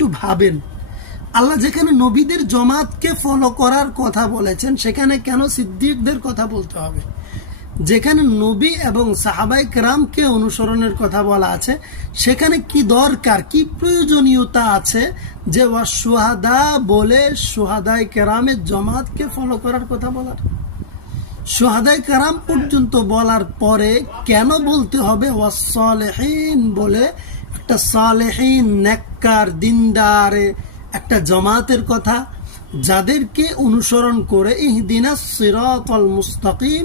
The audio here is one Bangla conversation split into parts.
একটু ভাবেন। আল্লাহ যেখানে নবীদের জমাতকে ফলো করার কথা বলেছেন, সেখানে কেন সিদ্দিকদের কথা বলতে হবে? যেখানে নবী এবং সাহাবাই কেরামকে অনুসরণের কথা বলা আছে, সেখানে কি দরকার, কি প্রয়োজনীয়তা আছে যে ওয়া সুহাদা বলে সুহাদাই কেরামের জমাতকে ফলো করার কথা বলার? সোহাদাই কারাম পর্যন্ত বলার পরে কেন বলতে হবে ওয়াসলেহীন বলে একটা সালেহীন নেককার দিনদার একটা জমাতের কথা যাদেরকে অনুসরণ করে ইহদিনা সিরাতাল মুস্তাকিম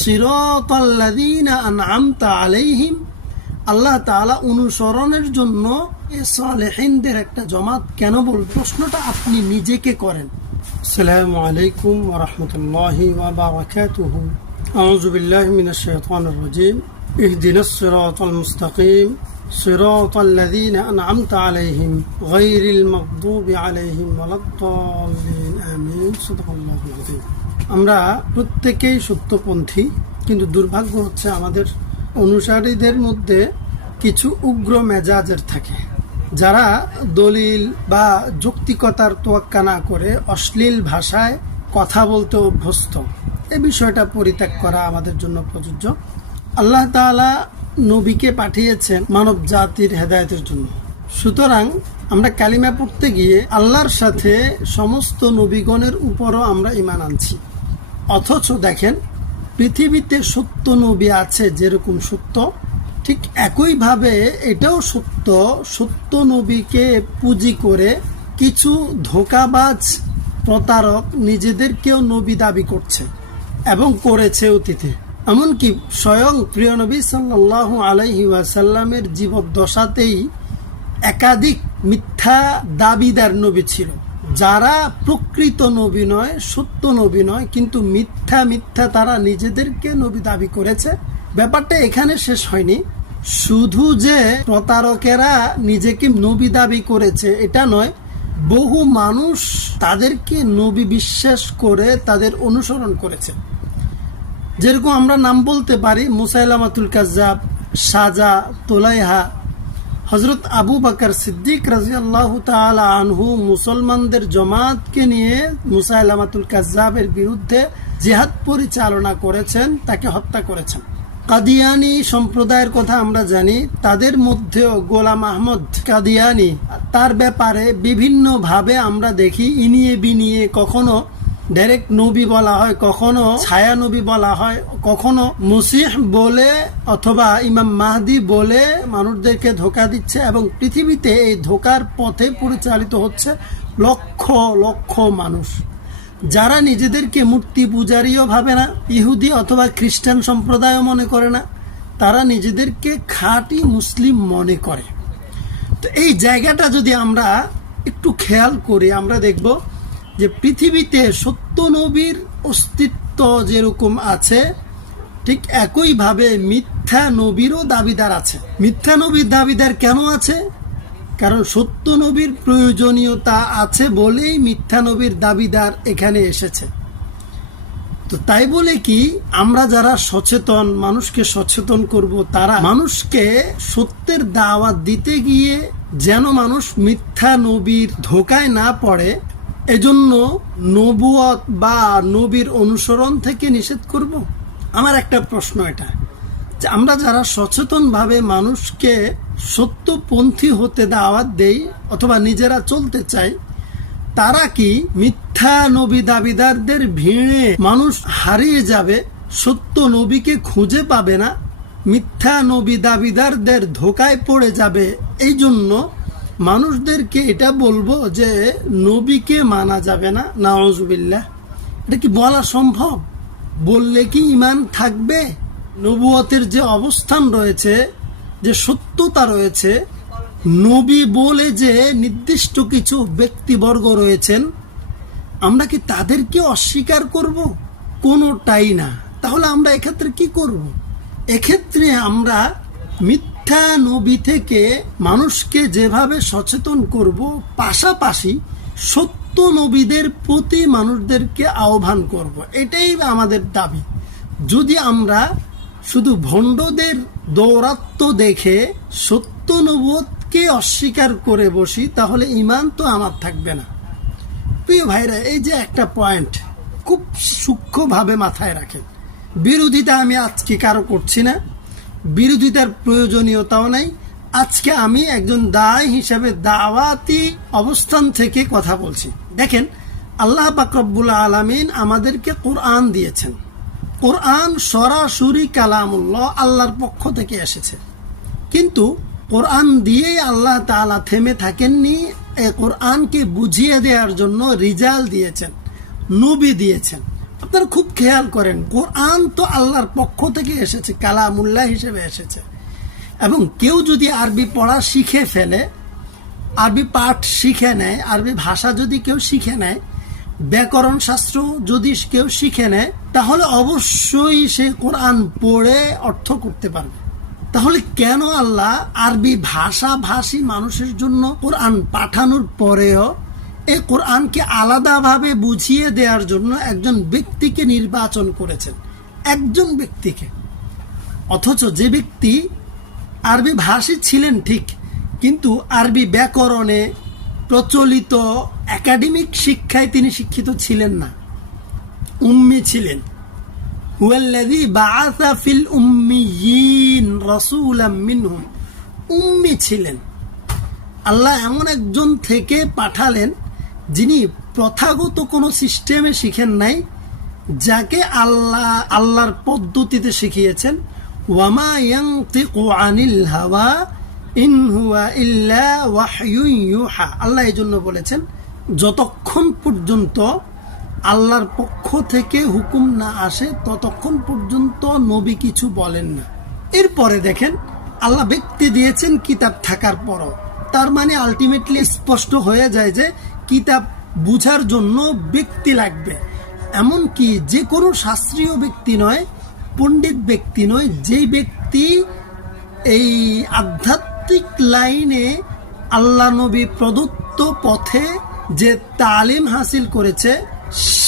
সিরাতাল্লাযীনা আনআমতা আলাইহিম আল্লাহ তাআলা অনুসরণের জন্য এই সালেহীনদের একটা জমাত কেন বল প্রশ্নটা আপনি নিজেকে করেন السلام عليكم ورحمة الله وبركاته أعوذ بالله من الشيطان الرجيم اهدنا الصراط المستقيم صراط الذين أنعمت عليهم غير المغضوب عليهم ولا الضالين آمين صدق الله العظيم আমরা প্রত্যেকেই সত্যপন্থী কিন্তু দুর্ভাগ্য হচ্ছে আমাদের অনুসারীদের মধ্যে কিছু উগ্র মেজাজের থাকে যারা দলিল বা যৌক্তিকতার তোয়াক্কা না করে অশ্লীল ভাষায় কথা বলতে অভ্যস্ত এ বিষয়টা পরিত্যাগ করা আমাদের জন্য প্রযোজ্য আল্লাহ তাআলা নবীকে পাঠিয়েছেন মানব জাতির হেদায়তের জন্য। সুতরাং আমরা কালিমা পড়তে গিয়ে আল্লাহর সাথে সমস্ত নবীগণের উপরও আমরা ইমান আনছি। অথচ দেখেন, পৃথিবীতে সত্য নবী আছে যেরকম সত্য, ঠিক একইভাবে এটাও সত্য সত্য নবীকে পুঁজি করে কিছু ধোকাবাজ প্রতারক নিজেদেরকেও নবী দাবি করছে এবং করেছে অতীতে। এমনকি স্বয়ং প্রিয় নবী সাল্লাহ আলাইহি ওয়াসাল্লামের জীবদ্দশাতেই একাধিক মিথ্যা দাবিদার নবী ছিল। যারা প্রকৃত নবী নয়, সত্য নবী নয়, কিন্তু মিথ্যা মিথ্যা তারা নিজেদেরকে নবী দাবি করেছে। ব্যাপারটা এখানে শেষ হয়নি। শুধু যে প্রতারকেরা নিজেকে নবী দাবি করেছে, এটা নয়, বহু মানুষ তাদেরকে নবী বিশ্বাস করে তাদের অনুসরণ করেছে। যেরকম আমরা নাম বলতে পারি, মুসাইলামাতুল কাজাব সাজা তোলাইহা হজরত আবু বাকর সিদ্দিক রাজিয়াল্লাহ তালা আনহু মুসলমানদের জমাতকে নিয়ে মুসাইলামাতুল কাজাবের বিরুদ্ধে জেহাদ পরিচালনা করেছেন, তাকে হত্যা করেছেন। কাদিয়ানি সম্প্রদায়ের কথা আমরা জানি, তাদের মধ্যেও গোলাম আহমদ কাদিয়ানি, তার ব্যাপারে বিভিন্নভাবে আমরা দেখি, ইনিয়ে বিনিয়ে কখনো ডাইরেক্ট নবী বলা হয়, কখনো ছায়া নবী বলা হয়, কখনো মুসিহ বলে অথবা ইমাম মাহদি বলে মানুষদেরকে ধোকা দিচ্ছে এবং পৃথিবীতে এই ধোকার পথে পরিচালিত হচ্ছে লক্ষ লক্ষ মানুষ। যারা নিজেদেরকে মূর্তি পূজারীও ভাবে না, ইহুদি অথবা খ্রিস্টান সম্প্রদায়ও মনে করে না, তারা নিজেদেরকে খাঁটি মুসলিম মনে করে। তো এই জায়গাটা যদি আমরা একটু খেয়াল করি, আমরা দেখব যে পৃথিবীতে সত্য নবীর অস্তিত্ব যেরকম আছে, ঠিক একইভাবে মিথ্যা নবীরও দাবিদার আছে। মিথ্যা নবীর দাবিদার কেন আছে? কারণ সত্য নবীর প্রয়োজনীয়তা আছে বলেই মিথ্যা নবীর দাবিদার এখানে এসেছে। তো তাই বলে কি, আমরা যারা সচেতন, মানুষকে সচেতন করব, তারা মানুষকে সত্যের দাওয়াত দিতে গিয়ে যেন মানুষ মিথ্যা নবীর ধোকায় না পড়ে এজন্য নবুয়ত বা নবীর অনুসরণ থেকে নিষেধ করব। আমার একটা প্রশ্ন এটা, যে আমরা যারা সচেতনভাবে মানুষকে সত্যপন্থী হতে দাওয়াত দেই অথবা নিজেরা চলতে চাই, তারা কি মিথ্যা নবী দাবিদারদের ভিড়ে মানুষ হারিয়ে যাবে, সত্য নবীকে খুঁজে পাবে না, মিথ্যা নবী দাবিদারদের ধোকায় পড়ে যাবে, এই জন্য মানুষদেরকে এটা বলব যে নবীকে মানা যাবে না নাওজুবিল্লাহ এটা কি বলা সম্ভব? বললে কি ইমান থাকবে? নবুয়তের যে অবস্থান রয়েছে, যে সত্যতা রয়েছে, নবী বলে যে নির্দিষ্ট কিছু ব্যক্তিবর্গ রয়েছেন, আমরা কি তাদেরকে অস্বীকার করব? কোনোটাই না। তাহলে আমরা এক্ষেত্রে কি করব? এক্ষেত্রে আমরা মিথ্যা নবী থেকে মানুষকে যেভাবে সচেতন করব, পাশাপাশি সত্য নবীদের প্রতি মানুষদেরকে আহ্বান করব, এটাই আমাদের দাবি। যদি আমরা শুধু ভণ্ডদের দৌরাত্ম দেখে সত্য জামাতকে অস্বীকার করে বসি, তাহলে ইমান তো আমার থাকবে না। প্রিয় ভাইরা, এই যে একটা পয়েন্ট খুব সূক্ষ্মভাবে মাথায় রাখেন। বিরোধিতা আমি আজকে কারও করছি না। বিরোধিতার প্রয়োজনীয়তাও নাই। আজকে আমি একজন দায় হিসাবে দাওয়াতি অবস্থান থেকে কথা বলছি। দেখেন, আল্লাহ বাকরবুল আলমিন আমাদেরকে কোরআন দিয়েছেন। কোরআন সরাসরি কালামুল্লাহ আল্লাহর পক্ষ থেকে এসেছে। কিন্তু কোরআন দিয়েই আল্লাহ তাআলা থেমে থাকেননি, এ কোরআনকে বুঝিয়ে দেওয়ার জন্য রিজাল দিয়েছেন, নবী দিয়েছেন। আপনারা খুব খেয়াল করেন, কোরআন তো আল্লাহর পক্ষ থেকে এসেছে, কালামুল্লাহ হিসেবে এসেছে। এবং কেউ যদি আরবি পড়া শিখে ফেলে, আরবি পাঠ শিখে নেয়, আরবি ভাষা যদি কেউ শিখে নেয়, ব্যাকরণ শাস্ত্র যদি কেউ শিখে নেয়, তাহলে অবশ্যই সে কোরআন পড়ে অর্থ করতে পারবে। তাহলে কেন আল্লাহ আরবি ভাষা ভাষী মানুষের জন্য কোরআন পাঠানোর পরেও এই কোরআনকে আলাদাভাবে বুঝিয়ে দেওয়ার জন্য একজন ব্যক্তিকে নির্বাচন করেছেন। একজন ব্যক্তিকে। অথচ যে ব্যক্তি আরবি ভাষী ছিলেন ঠিক, কিন্তু আরবি ব্যাকরণে প্রচলিত একাডেমিক শিক্ষায় তিনি শিক্ষিত ছিলেন না। উম্মি ছিলেন। হুয়াল্লাযী বাআসা ফিল উম্মিয়িন রাসূলাম মিনহুম। উম্মি ছিলেন। আল্লাহ এমন একজন থেকে পাঠালেন যিনি প্রথাগত কোনো সিস্টেমে শিখেন নাই, যাকে আল্লাহ, আল্লাহর পদ্ধতিতে শিখিয়েছেন আল্লাহ এই জন্য বলেছেন, যতক্ষণ পর্যন্ত আল্লাহর পক্ষ থেকে হুকুম না আসে, ততক্ষণ পর্যন্ত নবী কিছু বলেন না। এরপরে দেখেন, আল্লাহ ব্যক্তি দিয়েছেন কিতাব থাকার পরও। তার মানে আলটিমেটলি স্পষ্ট হয়ে যায় যে কিতাব বুঝার জন্য ব্যক্তি লাগবে। এমনকি যে কোনো শাস্ত্রীয় ব্যক্তি নয় পণ্ডিত ব্যক্তি নয় যেই ব্যক্তি এই আধ্যাত্মিক লাইনে আল্লাহ নবী প্রদত্ত পথে যে তালিম হাসিল করেছে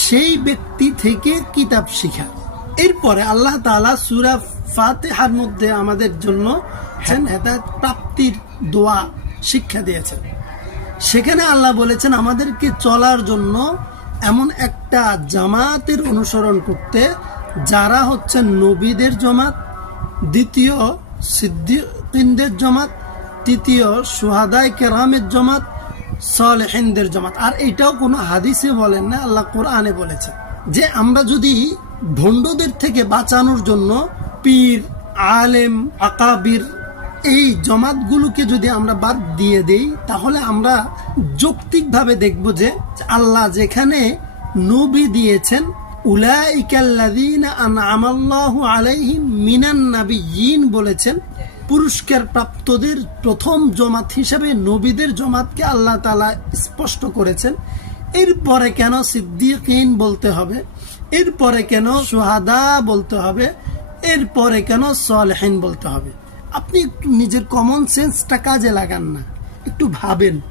সেই ব্যক্তি থেকে কিতাব শিখা। এরপরে আল্লাহ তাআলা সুরা ফাতেহার মধ্যে আমাদের জন্য হ্যান হেদায়ত প্রাপ্তির দোয়া শিক্ষা দিয়েছেন। সেখানে আল্লাহ বলেছেন, আমাদেরকে চলার জন্য এমন একটা জামাতের অনুসরণ করতে, যারা হচ্ছেন নবীদের জমাত, দ্বিতীয় সিদ্দিকদের জমাত, তৃতীয় সুহাদায় কেরামের জমাত, সলেহিনদের জমাত। আর এটাও কোনো হাদিসে বলেন না, আল্লাহ কোরআনে বলেছে যে, আমরা যদি ভণ্ডদের থেকে বাঁচানোর জন্য পীর, আলেম, আকাবির এই জমাতগুলোকে যদি আমরা বাদ দিয়ে দেই, তাহলে আমরা যৌক্তিকভাবে দেখব যে আল্লাহ যেখানে নবী দিয়েছেন মিনান বলেছেন, পুরস্কার প্রাপ্তদের প্রথম জমাত হিসেবে নবীদের জমাতকে আল্লাহ তাআলা স্পষ্ট করেছেন। এরপরে কেন সিদ্দিকিন বলতে হবে? এরপরে কেন সুহাদা বলতে হবে? এরপরে কেন সলেহিন বলতে হবে? আপনি একটু নিজের কমন সেন্সটা কাজে লাগান না। একটু ভাবেন।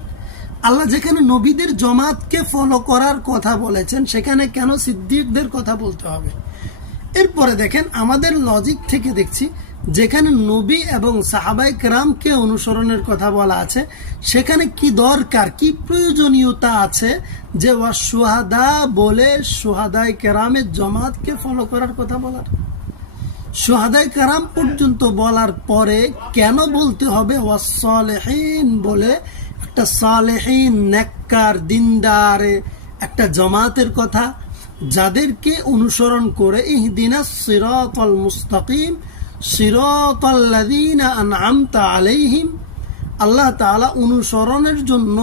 আল্লাহ যেখানে নবীদের জমাতকে ফলো করার কথা বলেছেন, সেখানে কেন সিদ্দিকদের কথা বলতে হবে? এরপরে দেখেন, আমাদের লজিক থেকে দেখছি, যেখানে নবী এবং সাহাবাই কেরামকে অনুসরণের কথা বলা আছে, সেখানে কি দরকার, কি প্রয়োজনীয়তা আছে যে ওয়া সুহাদা বলে সুহাদাই কেরামের জমাতকে ফলো করার কথা বলার? সোহাদাই কারাম পর্যন্ত বলার পরে কেন বলতে হবে ওয়াসলেহীন বলে? একটা সালেহীন, নেককার, দিনদার, একটা জমাতের কথা যাদেরকে অনুসরণ করে ইহদিনা সিরাতাল মুস্তাকিম সিরাতাল্লাযীনা আনআমতা আলাইহিম। আল্লাহ তাআলা অনুসরণের জন্য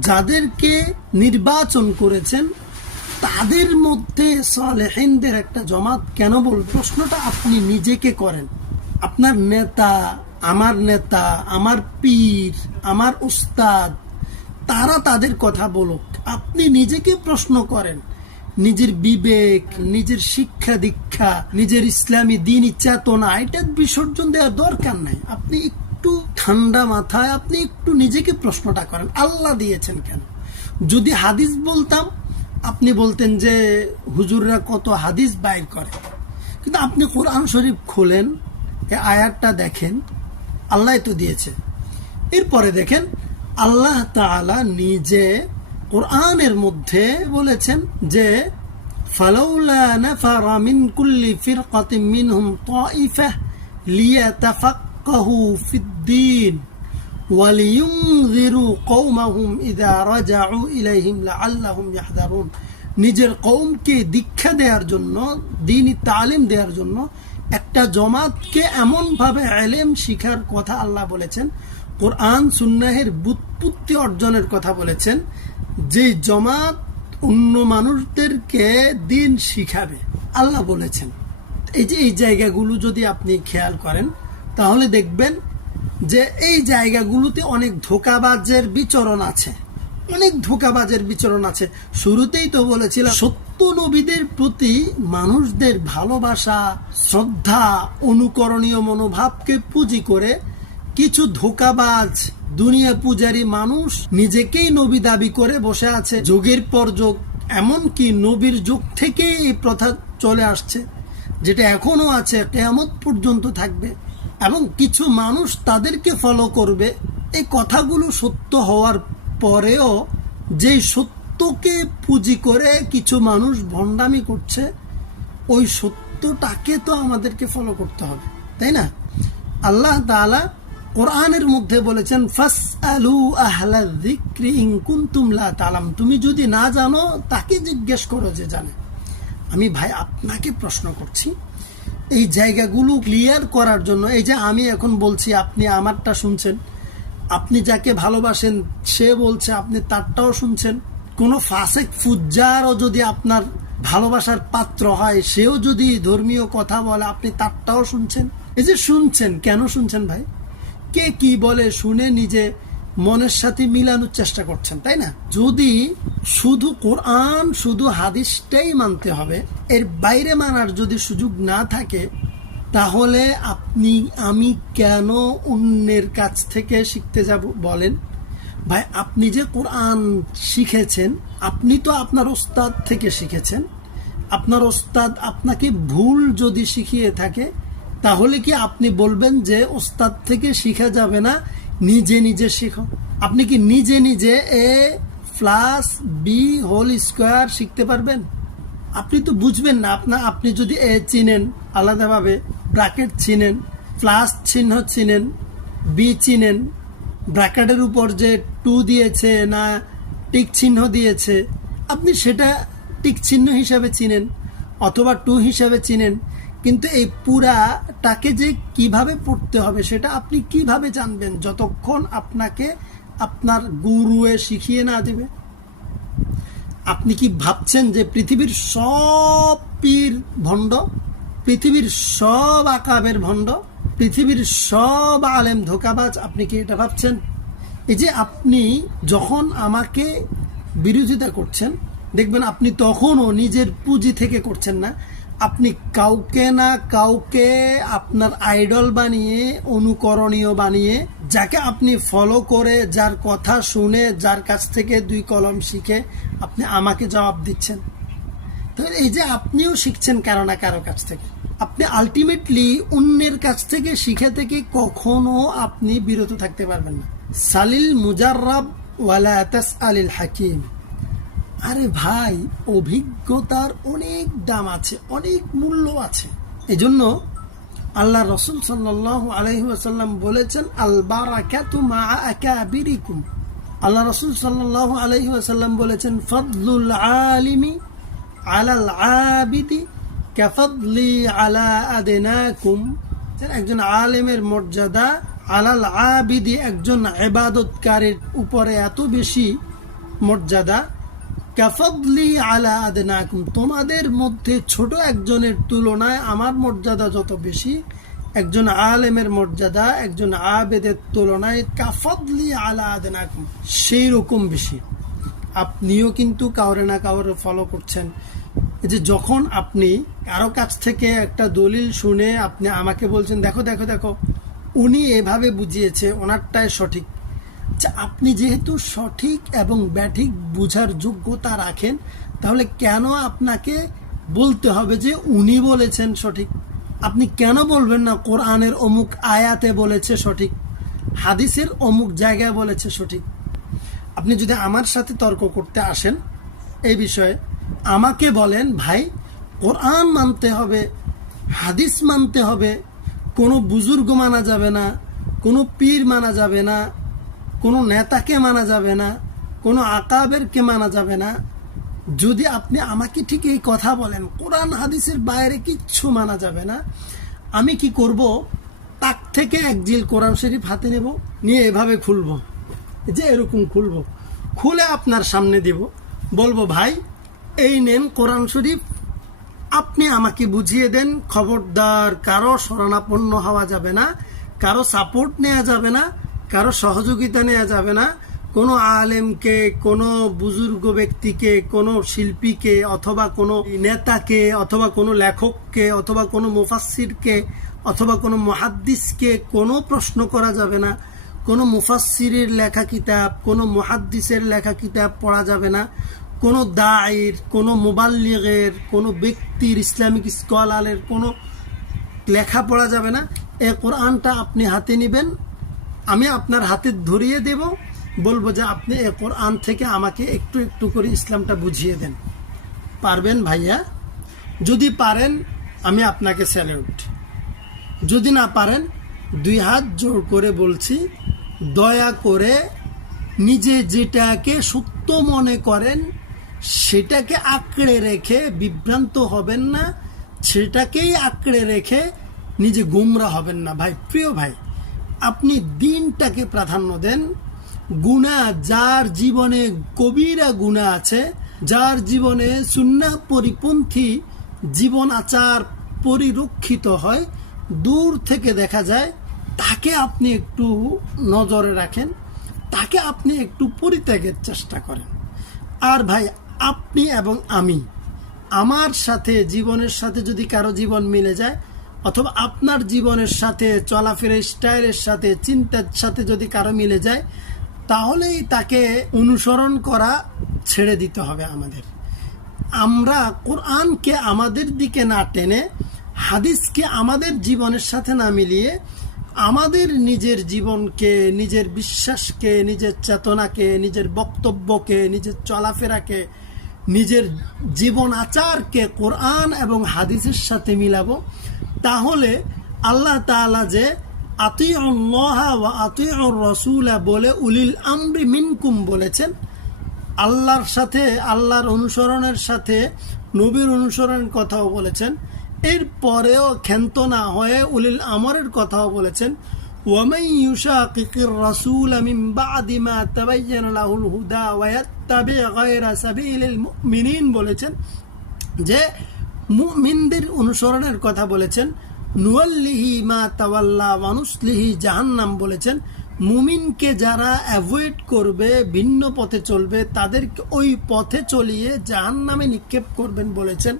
যাদেরকে নির্বাচন করেছেন তাদের মধ্যে সালেহিনদের একটা জমাত কেন বল প্রশ্নটা আপনি নিজেকে করেন। আপনার নেতা, আমার নেতা, আমার পীর, আমার উস্তাদ, তারা তাদের কথা বলুক। আপনি নিজেকে প্রশ্ন করেন। নিজের বিবেক, নিজের শিক্ষা দীক্ষা, নিজের ইসলামী দিন চেতনা এটা বিসর্জন দেওয়ার দরকার নাই। আপনি একটু ঠান্ডা মাথায় আপনি একটু নিজেকে প্রশ্নটা করেন। আল্লাহ দিয়েছেন কেন? যদি হাদিস বলতাম আপনি বলতেন যে হুজুররা কত হাদিস বাইর করে কিন্তু আপনি কোরআন শরীফ খোলেন এই আয়াতটা দেখেন আল্লাহ তো দিয়েছে এরপরে দেখেন আল্লাহ তাআলা নিজে কোরআনের মধ্যে বলেছেন যে فلولا نفر من كل فرقة منهم طائفة ليتفقهوا في الدين ওয়ালিউমজিরু কৌমাহুম ইদা রাজাউ ইলাইহিম লাআল্লাহুম ইয়াহদারুন নিজের কৌমকে দীক্ষা দেওয়ার জন্য দিনই তালিম দেওয়ার জন্য একটা জমাতকে এমনভাবে এলেম শিখার কথা আল্লাহ বলেছেন, কোরআন সুন্নাহের বুৎপত্তি অর্জনের কথা বলেছেন, যে জমাত অন্য মানুষদেরকে দিন শিখাবে, আল্লাহ বলেছেন। এই যে এই জায়গাগুলো যদি আপনি খেয়াল করেন, তাহলে দেখবেন যে এই জায়গাগুলোতে অনেক ধোকাবাজের বিচরণ আছে। অনেক ধোকাবাজের বিচরণ আছে। শুরুতেই তো বলেছিলাম, সত্য নবীদের প্রতি মানুষদের ভালোবাসা, শ্রদ্ধা, অনুকরণীয় মনোভাবকে পুঁজি করে কিছু ধোকাবাজ দুনিয়া পূজারী মানুষ নিজেকেই নবী দাবি করে বসে আছে। যুগের পর যুগ, এমনকি নবীর যুগ থেকেই এই প্রথা চলে আসছে, যেটা এখনও আছে, কেয়ামত পর্যন্ত থাকবে। এবং কিছু মানুষ তাদেরকে ফলো করবে। এই কথাগুলো সত্য হওয়ার পরেও যে সত্যকে পুঁজি করে কিছু মানুষ ভণ্ডামি করছে, ওই সত্যটাকে তো আমাদেরকে ফলো করতে হবে, তাই না? আল্লাহ তাআলা কোরআনের মধ্যে বলেছেন ফাস আলু আহলা যিকরি ইন কুনতুম লা তালাম। তুমি যদি না জানো, তাকে জিজ্ঞেস করো যে জানে। আমি ভাই আপনাকে প্রশ্ন করছি এই জায়গাগুলো ক্লিয়ার করার জন্য, এই যে আমি এখন বলছি, আপনি আমারটা শুনছেন। আপনি যাকে ভালোবাসেন, সে বলছে, আপনি তারটাও শুনছেন। কোনো ফাসেক ফুজ্জারও যদি আপনার ভালোবাসার পাত্র হয়, সেও যদি ধর্মীয় কথা বলে, আপনি তারটাও শুনছেন। এই যে শুনছেন, কেন শুনছেন ভাই? কে কি বলে শুনে নিজে মনের সাথে মিলানোর চেষ্টা করছেন, তাই না? যদি শুধু কোরআন, শুধু হাদিসটাই মানতে হবে, এর বাইরে মানার যদি সুযোগ না থাকে, তাহলে আপনি, আমি কেন অন্যের কাছ থেকে শিখতে যাব বলেন? ভাই, আপনি যে কোরআন শিখেছেন, আপনি তো আপনার ওস্তাদ থেকে শিখেছেন। আপনার ওস্তাদ আপনাকে ভুল যদি শিখিয়ে থাকে তাহলে কি আপনি বলবেন যে ওস্তাদ থেকে শিখা যাবে না? নিজে নিজে শিখো। আপনি কি নিজে নিজে A plus B whole square শিখতে পারবেন? আপনি তো বুঝবেন না। আপনার আপনি যদি এ চিনেন, আলাদাভাবে ব্র্যাকেট চিনেন, প্লাস চিহ্ন চিনেন, বি চিনেন, ব্র্যাকেটের উপর যে টু দিয়েছে না টিক চিহ্ন দিয়েছে, আপনি সেটা টিক চিহ্ন হিসাবে চিনেন অথবা টু হিসাবে চিনেন। কিন্তু এই পুরাটাকে যে কীভাবে পড়তে হবে সেটা আপনি কীভাবে জানবেন যতক্ষণ আপনাকে আপনার গুরুয়ে শিখিয়ে না দেবে? আপনি কি ভাবছেন যে পৃথিবীর সব পীর ভণ্ড? পৃথিবীর সব আকাবের ভণ্ড? পৃথিবীর সব আলেম ধোকাবাজ? আপনি কি এটা ভাবছেন? এই যে আপনি যখন আমাকে বিরোধিতা করছেন, দেখবেন আপনি তখনও নিজের পুঁজি থেকে করছেন না। আপনি কাউকে না কাউকে আপনার আইডল বানিয়ে, অনুকরণীয় বানিয়ে, যাকে আপনি ফলো করে, যার কথা শুনে, যার কাছ থেকে দুই কলম শিখে আপনি আমাকে জবাব দিচ্ছেন। তো এই যে আপনিও শিখছেন কারও না কারও কাছ থেকে? আপনি আলটিমেটলি অন্যের কাছ থেকে শিখে থেকে কখনো আপনি বিরত থাকতে পারবেন না। সালিল মুজাররাব ওয়ালা তাস আলিল হাকিম। আরে ভাই, অভিজ্ঞতার অনেক দাম আছে, অনেক মূল্য আছে। এজন্য আল্লাহ রসুল সাল্লাহ আলহি আসাল্লাম বলেছেন আল বারাকাতু মা আকাবিরিকুম। আল্লাহ রসুল সাল্লাহ আলহি আসাল্লাম বলেছেন, ফদলুল আলিমি আলাল আবিদি কাফদলি আলা আদেনাকুম। একজন আলেমের মর্যাদা আলাল আবিদি একজন এবাদতকারীর উপরে এত বেশি মর্যাদা কাফদলি আলা আদনাকুম, তোমাদের মধ্যে ছোট একজনের তুলনায় আমার মর্যাদা যত বেশি, একজন আলেমের মর্যাদা, একজন আবেদের তুলনায় কাফদলি আলা আদনাকুম সেই রকম বেশি। আপনিও কিন্তু কাউরে না কাউরে ফলো করছেন। যে যখন আপনি কারও কাছ থেকে একটা দলিল শুনে আপনি আমাকে বলছেন, দেখো দেখো দেখো, উনি এভাবে বুঝিয়েছে, ওনারটাই সঠিক। আচ্ছা আপনি যেহেতু সঠিক এবং ব্যাঠিক বুঝার যোগ্যতা রাখেন, তাহলে কেন আপনাকে বলতে হবে যে উনি বলেছেন সঠিক? আপনি কেন বলবেন না কোরআনের অমুক আয়াতে বলেছে সঠিক, হাদিসের অমুক জায়গায় বলেছে সঠিক? আপনি যদি আমার সাথে তর্ক করতে আসেন এই বিষয়ে, আমাকে বলেন, ভাই, কোরআন মানতে হবে, হাদিস মানতে হবে, কোনো বুজুর্গ মানা যাবে না, কোনো পীর মানা যাবে না কোনো নেতাকে মানা যাবে না, কোনো আকাবেরকে মানা যাবে না। যদি আপনি আমাকে ঠিক এই কথা বলেন, কোরআন হাদিসের বাইরে কিচ্ছু মানা যাবে না। আমি কি করব? তাক থেকে এক জিল কোরআন শরীফ হাতে নেব, নিয়ে এভাবে খুলব। যে এরকম খুলবো। খুলে আপনার সামনে দেব। বলব, ভাই, এই নেন কোরআন শরীফ। আপনি আমাকে বুঝিয়ে দেন, খবরদার, কারও শরণাপন্ন হওয়া যাবে না, কারও সাপোর্ট নেওয়া যাবে না কারও সহযোগিতা নেওয়া যাবে না। কোনো আলেমকে, কোনো বুজুর্গ ব্যক্তিকে, কোনো শিল্পীকে, অথবা কোনো নেতাকে, অথবা কোনো লেখককে, অথবা কোনো মুফাসিরকে অথবা কোনো মহাদ্দিসকে কোনো প্রশ্ন করা যাবে না। কোনো মুফাসিরের লেখা কিতাব, কোনো মহাদ্দিসের লেখা কিতাব পড়া যাবে না। কোনো দায়ের, কোনো মোবাল্লিগের, কোনো ব্যক্তির, ইসলামিক স্কলারের কোনো লেখা পড়া যাবে না। এই কোরআনটা আপনি হাতে নেবেন আমি আপনার হাতে ধরিয়ে দেব, বলব যে আপনি এ কোরআন থেকে আমাকে একটু একটু করে ইসলামটা বুঝিয়ে দেন। পারবেন ভাইয়া? যদি পারেন, আমি আপনাকে স্যালিউট যদি না পারেন, দুই হাত জোর করে বলছি, দয়া করে নিজে যেটাকে সত্য মনে করেন, সেটাকে আঁকড়ে রেখে বিভ্রান্ত হবেন না, সেটাকেই আঁকড়ে রেখে নিজে গুমরা হবেন না। ভাই, প্রিয় ভাই আপনি দিনটাকে প্রাধান্য দেন। গুণা যার জীবনে কবিরা গুণা আছে, যার জীবনে সুন্না পরিপন্থী জীবন আচার পরিরক্ষিত হয়, দূর থেকে দেখা যায়, তাকে আপনি একটু নজরে রাখেন, তাকে আপনি একটু পরিত্যাগের চেষ্টা করেন। আর ভাই, আপনি এবং আমি, আমার সাথে, জীবনের সাথে যদি কারও জীবন মিলে যায় অথবা আপনার জীবনের সাথে চলাফেরা স্টাইলের সাথে, চিন্তার সাথে যদি কারও মিলে যায়, তাহলেই তাকে অনুসরণ করা ছেড়ে দিতে হবে আমাদের। আমরা কোরআনকে আমাদের দিকে না টেনে, হাদিসকে আমাদের জীবনের সাথে না মিলিয়ে, আমাদের নিজের জীবনকে, নিজের বিশ্বাসকে, নিজের চেতনাকে, নিজের বক্তব্যকে, নিজের চলাফেরাকে, নিজের জীবন আচারকে কোরআন এবং হাদিসের সাথে মিলাবো। তাহলে আল্লাহ তাআলা যে ওয়া আতিউর রসুলা বলে উলিল আমরি মিনকুম বলেছেন, আল্লাহর সাথে, আল্লাহর অনুসরণের সাথে নবীর অনুসরণের কথাও বলেছেন, এর পরেও ক্ষান্ত না হয়ে উলিল আমরের কথাও বলেছেন লাহুল হুদা বলেছেন যে মুমিনদের অনুসরণের কথা বলেছেন। নুয়াল্লিহি মা তাওয়াল্লা মানুষলিহি জাহান্নাম বলেছেন, মুমিনকে যারা অ্যাভয়েড করবে, ভিন্ন পথে চলবে, তাদেরকে ওই পথে চলিয়ে জাহান নামে নিক্ষেপ করবেন বলেছেন।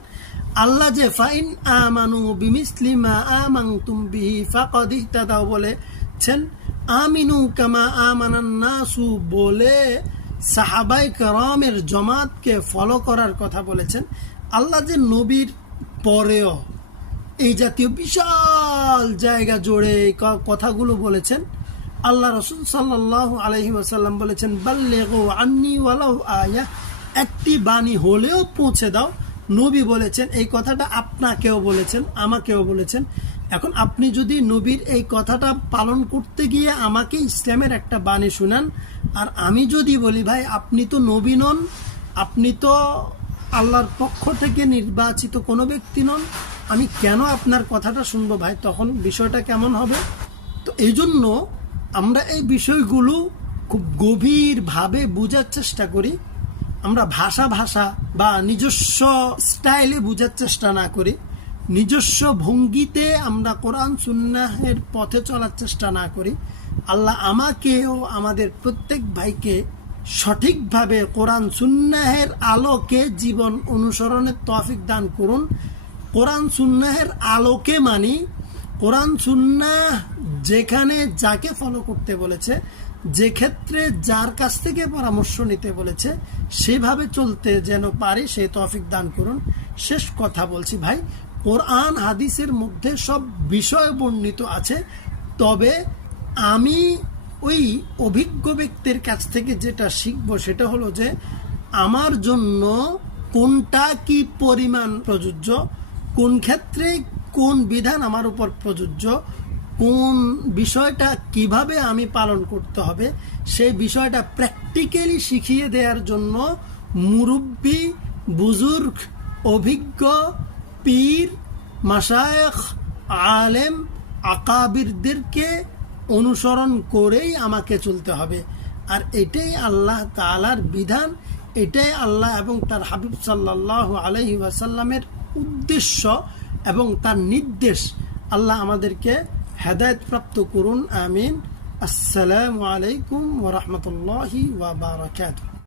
আল্লাহ যে, ফাইন আমানু বিমিসলি মা আমাং বিহি ফাকাদ ইহতাদাও বলেছেন, আমিনু কামা আমানান নাসু বলে সাহাবাই কারামের জমাতকে ফলো করার কথা বলেছেন। আল্লাহ যে নবীর পরেও এই জাতীয় বিশাল জায়গা জুড়ে এই কথাগুলো বলেছেন। আল্লাহ রসুল সাল্লাহ আলহি বলেছেন বাল্লে গো আন্নি আয়া। একটি বাণী হলেও পৌঁছে দাও। নবী বলেছেন, এই কথাটা আপনাকেও বলেছেন, আমাকেও বলেছেন। এখন আপনি যদি নবীর এই কথাটা পালন করতে গিয়ে আমাকে ইসলামের একটা বাণী শুনান, আর আমি যদি বলি, ভাই, আপনি তো নবী নন, আপনি তো আল্লাহর পক্ষ থেকে নির্বাচিত কোনো ব্যক্তি নন। আমি কেন আপনার কথাটা শুনব ভাই? তখন বিষয়টা কেমন হবে? তো এই জন্য আমরা এই বিষয়গুলো খুব গভীরভাবে বোঝার চেষ্টা করি। আমরা ভাষা ভাষা বা নিজস্ব স্টাইলে বোঝার চেষ্টা না করি। নিজস্ব ভঙ্গিতে আমরা কোরআন, সুন্নাহের পথে চলার চেষ্টা না করি। আল্লাহ আমাকেও আমাদের প্রত্যেক ভাইকে সঠিকভাবে কোরআন সুন্নাহের আলোকে জীবন অনুসরণের তফিক দান করুন। কোরআন সুন্নাহের আলোকে মানি, কোরআন সুন্না যেখানে যাকে ফলো করতে বলেছে, যে ক্ষেত্রে যার কাছ থেকে পরামর্শ নিতে বলেছে, সেভাবে চলতে যেন পারি, সেই তফিক দান করুন। শেষ কথা বলছি ভাই, কোরআন হাদিসের মধ্যে সব বিষয় বর্ণিত আছে, তবে আমি ওই অভিজ্ঞ ব্যক্তির কাছ থেকে যেটা শিখব সেটা হলো যে আমার জন্য কোনটা কি পরিমাণ প্রযোজ্য, কোন ক্ষেত্রে কোন বিধান আমার উপর প্রযোজ্য, কোন বিষয়টা কীভাবে আমি পালন করতে হবে সেই বিষয়টা প্র্যাকটিক্যালি শিখিয়ে দেওয়ার জন্য মুরব্বী, বুজুর্গ, অভিজ্ঞ, পীর মাসায়েখ আলেম, আকাবিরদেরকে অনুসরণ করেই আমাকে চলতে হবে। আর এটাই আল্লাহ তালার বিধান, এটাই আল্লাহ এবং তার হাবিব সাল্লাহ আলহি ওয়াসাল্লামের উদ্দেশ্য এবং তার নির্দেশ। আল্লাহ আমাদেরকে হেদায়ত প্রাপ্ত করুন, আমিন। আসসালামু আলাইকুম ওরহমতুল্লাহি বারাকাতুহু।